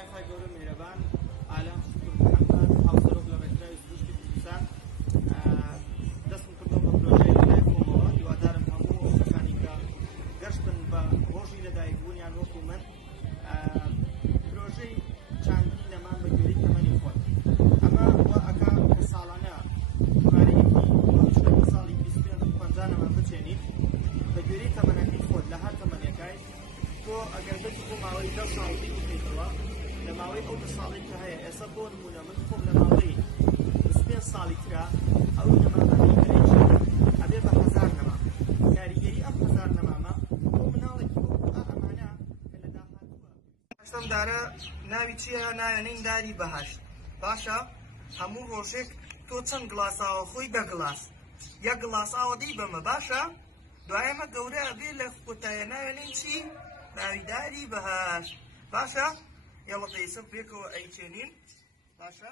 لای خی گەورە میهرەبان ئالان شکور هاوسەرۆک لە ڕکخراوی سروشتی کوردستان دەستم کردەوە بە پرۆژەیە لە لای خۆمەوە هیوادارم هەموو ئەوەکانی کە گەشتن بە ڕۆژی لەدایکبوونیان وەکو من پرۆژەی چاندنی نەمام بە گوێرەی تەمەنی خۆت ئەمە وە ئەکا کە ساڵانە ژمارەیەکی ساڵی 25 نەمام بچێنیت بە گوێرەی تەمەنەکەی خۆت لە هەر تەمەنێکای تۆ ئەگەر بێتی بۆ ماوەی 10 ساڵ بکەیتەوە لە ماوەی ئەو 10 ساڵی کە هەیە ئێستا بۆ نمونە من خۆم لە ماوەی 25 ساڵی ترا ئەو نەمامەکەی بەرێکی ئەبێ بە 1000 نەمام کاریگەری ئەم 1000 نەمامە بۆ مناڵێکی بۆ ئەمانە کە لە داهاتووە ئەم دارە ناوی چییە نایەنەی داری بەهەشت باشە هەموو ڕۆژێک تۆ چەند گڵاساوە خۆی بە گڵاس یەک گڵاس ئاوە دەی بەمە باشە دوایەمە گەورە ئەبێ لە کۆتایە ناوێنەی چی ناویداری بەهەشت باشە یەڵە دەیسە پێکەوە ئەیچێنین باشە